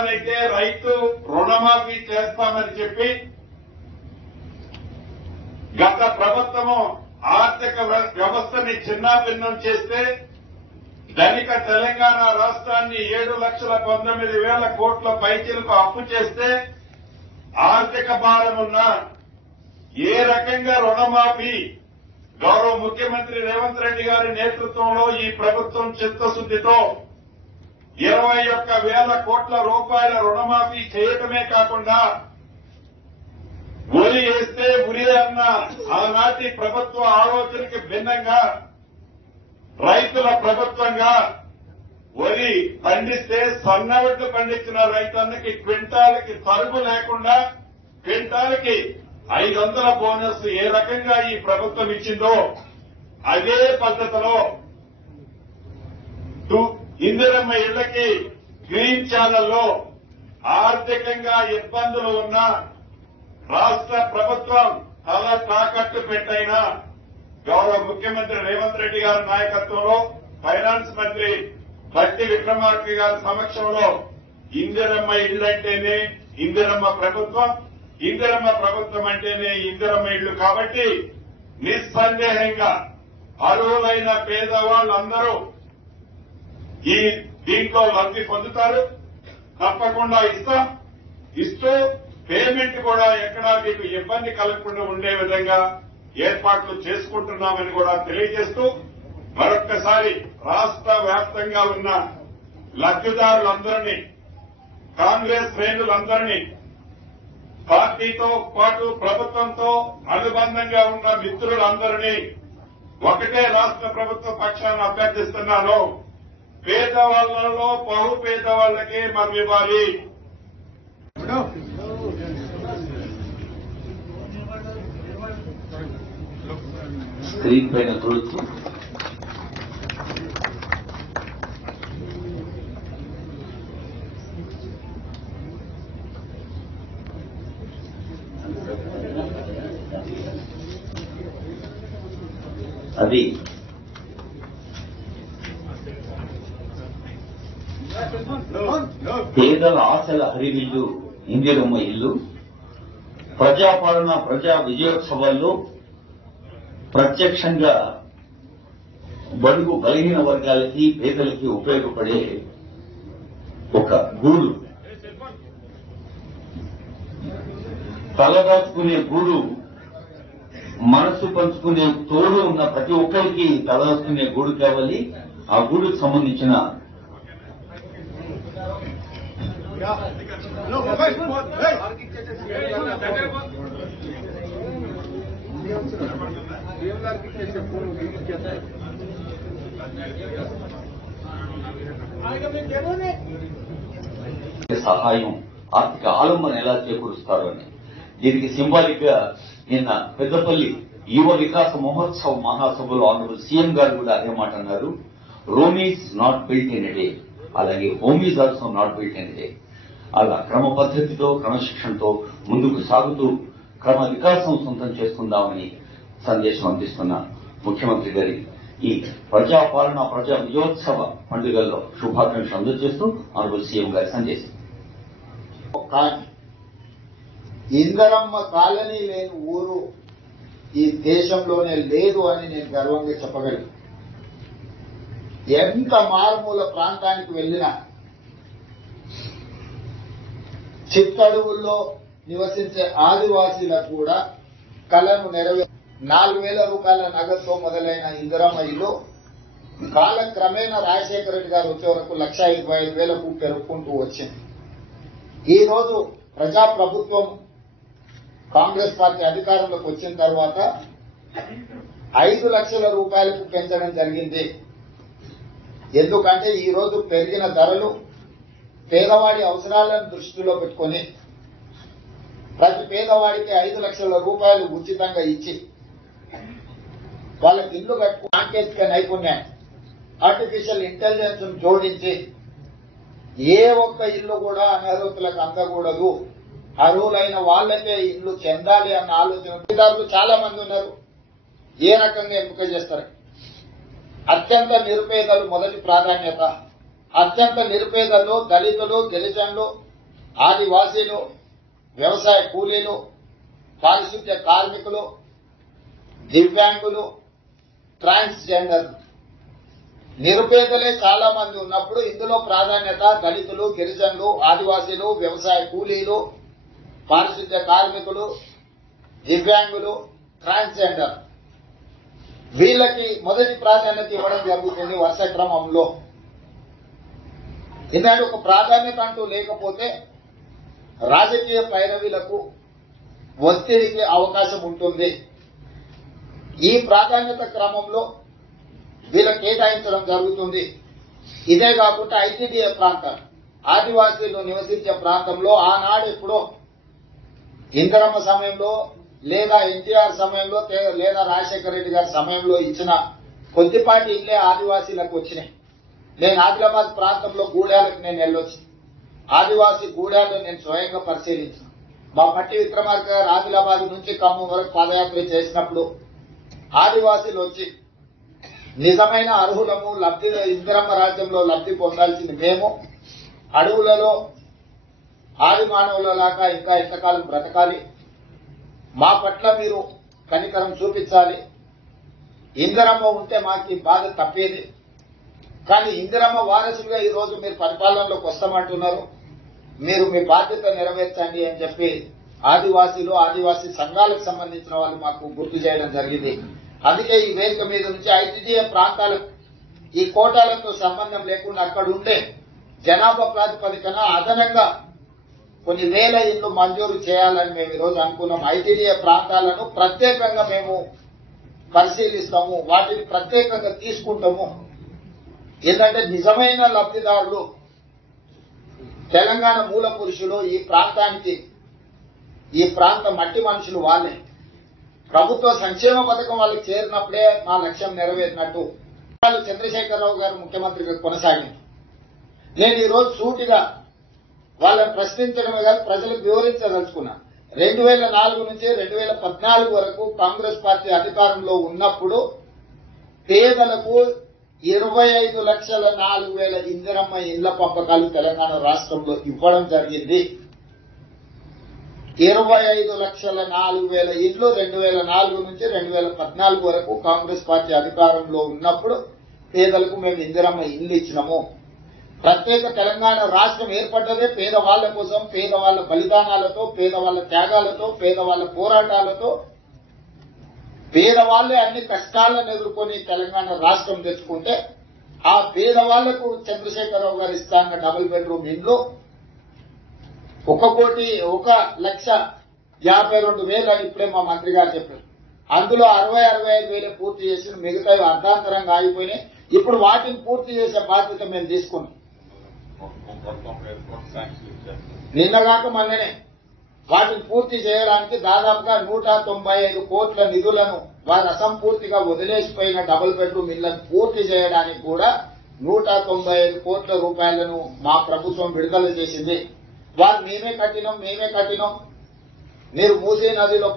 ఎక్కడైతే రైతు రుణమాఫీ చేస్తామని చెప్పి గత ప్రభుత్వము ఆర్థిక వ్యవస్థని చిన్నాభిన్నం చేస్తే ధనిక తెలంగాణ రాష్ట్రాన్ని 7,19,000 కోట్ల పైచిలకు అప్పు చేస్తే ఆర్థిక భారమున్న ఏ రకంగా రుణమాఫీ గౌరవ ముఖ్యమంత్రి రేవంత్ రెడ్డి గారి నేతృత్వంలో ఈ ప్రభుత్వం చిత్తశుద్దితో 21,000 కోట్ల రూపాయల రుణమాఫీ చేయటమే కాకుండా ఒలి వేస్తే ఉరి అన్న ఆనాటి ప్రభుత్వ ఆలోచనకి భిన్నంగా రైతుల ప్రభుత్వంగా వరి పండిస్తే సన్నవడ్లు పండించిన రైతన్నకి క్వింటాలకి తరుగు లేకుండా క్వింటాలకి 500 బోనస్ ఏ రకంగా ఈ ప్రభుత్వం ఇచ్చిందో అదే పద్ధతిలో ఇందిరమ్మ ఇళ్లకి గ్రీన్ ఛానల్లో ఆర్థికంగా ఇబ్బందులు ఉన్న రాష్ట్ర ప్రభుత్వం తల తాకట్టు పెట్టైన గౌరవ ముఖ్యమంత్రి రేవంత్ రెడ్డి గారి నాయకత్వంలో ఫైనాన్స్ మంత్రి భట్టి విక్రమార్క గారి సమక్షంలో ఇందిరమ్మ ఇళ్లంటేనే ఇందిరమ్మ ప్రభుత్వం, ఇందిరమ్మ ప్రభుత్వం అంటేనే ఇందిరమ్మ ఇళ్లు కాబట్టి నిస్సందేహంగా అర్హులైన పేదవాళ్లందరూ ఈ దీంట్లో లబ్ధి పొందుతారు. తప్పకుండా ఇస్తూ పేమెంట్ కూడా ఎక్కడా మీకు ఇబ్బంది కలగకుండా ఉండే విధంగా ఏర్పాట్లు చేసుకుంటున్నామని కూడా తెలియజేస్తూ మరొక్కసారి రాష్ట్ర వ్యాప్తంగా ఉన్న లబ్దిదారులందరినీ, కాంగ్రెస్ శ్రేణులందరినీ, పార్టీతో పాటు ప్రభుత్వంతో అనుబంధంగా ఉన్న మిత్రులందరినీ ఒకటే రాష్ట్ర ప్రభుత్వ పక్షాన అభ్యర్థిస్తున్నాను. పేదవాళ్లలో బహు పేదవాళ్లకే మనం ఇవ్వాలి. స్క్రీన్ పైన చూడొచ్చు. అది పేదల ఆశల హరివిల్లు ఇందిరమ్మ ఇల్లు ప్రజాపాలన ప్రజా విజయోత్సవాల్లో ప్రత్యక్షంగా బడుగు బలహీన వర్గాలకి పేదలకి ఉపయోగపడే ఒక గూడు, తలదాచుకునే గూడు, మనసు పంచుకునే తోడు ఉన్న ప్రతి ఒక్కరికి తలదాచుకునే గూడు కావాలి. ఆ గూడుకు సంబంధించిన సహాయం, ఆర్థిక ఆలంబన ఎలా చేకూరుస్తారు అని దీనికి సింబాలిక్ గా నిన్న పెద్దపల్లి యువ వికాస మహోత్సవ మహాసభలో ఆనరబుల్ సీఎం గారు కూడా అదే మాట అన్నారు. Rome is not built in a day, అలాగే home is also not built in a day. అలా క్రమ పద్ధతితో క్రమశిక్షణతో ముందుకు సాగుతూ క్రమ వికాసం సొంతం చేసుకుందామని సందేశం అందిస్తున్న ముఖ్యమంత్రి గారి ఈ ప్రజాపాలన ప్రజా విజయోత్సవ పండుగల్లో శుభాకాంక్షలు అందజేస్తూ ఆనరబుల్ సీఎం గారి సందేశం. ఇందరమ్మ కాలనీ లేని ఊరు ఈ దేశంలోనే లేదు అని నేను గర్వంగా చెప్పగలను. ఎంత మారుమూల ప్రాంతానికి వెళ్లినా చిత్తడువుల్లో నివసించే ఆదివాసీలకు కూడా కళను 4,000 రూపాయల నగదుతో మొదలైన ఇందిరమ్మ ఇల్లు కాలక్రమేణా రాజశేఖర రెడ్డి గారు వచ్చే వరకు 1,25,000కు పెరుగుకుంటూ వచ్చింది. ఈ రోజు ప్రజాప్రభుత్వం కాంగ్రెస్ పార్టీ అధికారంలోకి వచ్చిన తర్వాత 5 లక్షల రూపాయలకు పెంచడం జరిగింది. ఎందుకంటే ఈ రోజు పెరిగిన ధరలు పేదవాడి అవసరాలను దృష్టిలో పెట్టుకుని ప్రతి పేదవాడికి 5 లక్షల రూపాయలు ఉచితంగా ఇచ్చి వాళ్ళకి ఇల్లు కట్టుకు సాంకేతిక నైపుణ్యం, ఆర్టిఫిషియల్ ఇంటెలిజెన్స్ జోడించి ఏ ఒక్క ఇల్లు కూడా అనర్హులకు అందకూడదు, అర్హులైన వాళ్ళకే ఇల్లు చెందాలి అన్న ఆలోచన చాలా మంది ఉన్నారు. ఏ రకంగా ఎంపిక చేస్తారు? అత్యంత నిరుపేదలు మొదటి ప్రాధాన్యత. అత్యంత నిరుపేదలు, దళితులు, గిరిజనులు, ఆదివాసీలు, వ్యవసాయ కూలీలు, పారిశుద్ధ్య కార్మికులు, దివ్యాంగులు, ట్రాన్స్జెండర్ నిరుపేదలే చాలా మంది ఉన్నప్పుడు ఇందులో ప్రాధాన్యత దళితులు, గిరిజనులు, ఆదివాసీలు, వ్యవసాయ కూలీలు, పారిశుద్ధ్య కార్మికులు, దివ్యాంగులు, ట్రాన్స్జెండర్ వీళ్ళకి మొదటి ప్రాధాన్యత ఇవ్వడం జరుగుతుంది వరుస క్రమంలో. ఈనాడు ఒక ప్రాధాన్యత అంటూ లేకపోతే రాజకీయ పైరవీలకు ఒత్తిడికి అవకాశం ఉంటుంది. ఈ ప్రాధాన్యత క్రమంలో వీళ్ళకి కేటాయించడం జరుగుతుంది. ఇదే కాకుండా ఐటీడీఏ ప్రాంతం, ఆదివాసీలు నివసించే ప్రాంతంలో ఆనాడు ఎప్పుడో ఇందిరమ్మ సమయంలో లేదా ఎన్టీఆర్ సమయంలో లేదా రాజశేఖర రెడ్డి గారి సమయంలో ఇచ్చిన కొద్దిపాటి ఇళ్లే ఆదివాసీలకు వచ్చినాయి. నేను ఆదిలాబాద్ ప్రాంతంలో గూడాలకు నేను వెళ్ళొచ్చు. ఆదివాసీ గూడాలు నేను స్వయంగా పరిశీలించాను. మా పట్టి విక్రమార్క గారు ఆదిలాబాద్ నుంచి ఖమ్మం వరకు పాదయాత్ర చేసినప్పుడు ఆదివాసీలు వచ్చి నిజమైన అర్హులము, ఇందిరమ్మ రాజ్యంలో లబ్ధి పొందాల్సింది మేము, అడవులలో ఆది మానవులలాగా ఇంకా ఎంతకాలం బ్రతకాలి, మా పట్ల మీరు కనికరం చూపించాలి, ఇందిరమ్మ ఉంటే మాకు బాధ తప్పేది, కానీ ఇందిరమ్మ వారసులుగా ఈ రోజు మీరు పరిపాలనలోకి వస్తామంటున్నారు, మీరు మీ బాధ్యత నెరవేర్చండి అని చెప్పి ఆదివాసీలు, ఆదివాసీ సంఘాలకు సంబంధించిన వాళ్ళు మాకు గుర్తు చేయడం జరిగింది. అందుకే ఈ వేదిక మీద నుంచి ఐటీడీఏ ప్రాంతాలకు ఈ కోటాలతో సంబంధం లేకుండా అక్కడ ఉండే జనాభా ప్రాతిపదికన అదనంగా కొన్ని వేల ఇళ్లు మంజూరు చేయాలని మేము ఈరోజు అనుకున్నాం. ఐటీడీఏ ప్రాంతాలను ప్రత్యేకంగా మేము పరిశీలిస్తాము, వాటిని ప్రత్యేకంగా తీసుకుంటాము. ఏంటంటే నిజమైన లబ్ధిదారులు తెలంగాణ మూల పురుషులు, ఈ ప్రాంతానికి ఈ ప్రాంత మట్టి మనుషులు వాళ్ళే. ప్రభుత్వ సంక్షేమ పథకం వాళ్ళకి చేరినప్పుడే మా లక్ష్యం నెరవేరినట్టు వాళ్ళు చంద్రశేఖరరావు గారు ముఖ్యమంత్రిగా కొనసాగింది. నేను ఈరోజు సూటిగా వాళ్ళని ప్రశ్నించడమే కాదు ప్రజలకు వివరించదలుచుకున్నా. 2004 నుంచి 2014 వరకు కాంగ్రెస్ పార్టీ అధికారంలో ఉన్నప్పుడు పేదలకు 25,04,000 ఇందిరమ్మ ఇళ్ల పంపకాలు తెలంగాణ రాష్ట్రంలో ఇవ్వడం జరిగింది. 25,04,000 ఇళ్లు 2004 నుంచి 2014 వరకు కాంగ్రెస్ పార్టీ అధికారంలో ఉన్నప్పుడు పేదలకు మేము ఇందిరమ్మ ఇళ్లు ఇచ్చినాము. ప్రత్యేక తెలంగాణ రాష్ట్రం ఏర్పడ్డదే పేదవాళ్ల కోసం, పేదవాళ్ల బలిదానాలతో, పేదవాళ్ల త్యాగాలతో, పేదవాళ్ల పోరాటాలతో. పేదవాళ్లే అన్ని కష్టాలను ఎదుర్కొని తెలంగాణ రాష్ట్రం తెచ్చుకుంటే ఆ పేదవాళ్లకు చంద్రశేఖరరావు గారు ఇస్తాన్న డబుల్ బెడ్రూమ్ ఇండ్లు 1,52,000 అని ఇప్పుడే మా మంత్రి గారు చెప్పారు. అందులో 60,000-65,000 పూర్తి చేసి మిగతావి అర్ధాంతరంగా ఆగిపోయినాయి. ఇప్పుడు వాటిని పూర్తి చేసే బాధ్యత మేము తీసుకున్నాం. నిన్నగాక మొన్ననే వాటిని పూర్తి చేయడానికి దాదాపుగా 195 కోట్ల నిధులను వారు అసంపూర్తిగా వదిలేసిపోయిన డబుల్ బెడ్రూమ్ ఇళ్లను పూర్తి చేయడానికి కూడా 195 కోట్ల రూపాయలను మా ప్రభుత్వం విడుదల చేసింది. వారు మేమే కట్టినాం, మీరు మూసీ నదిలో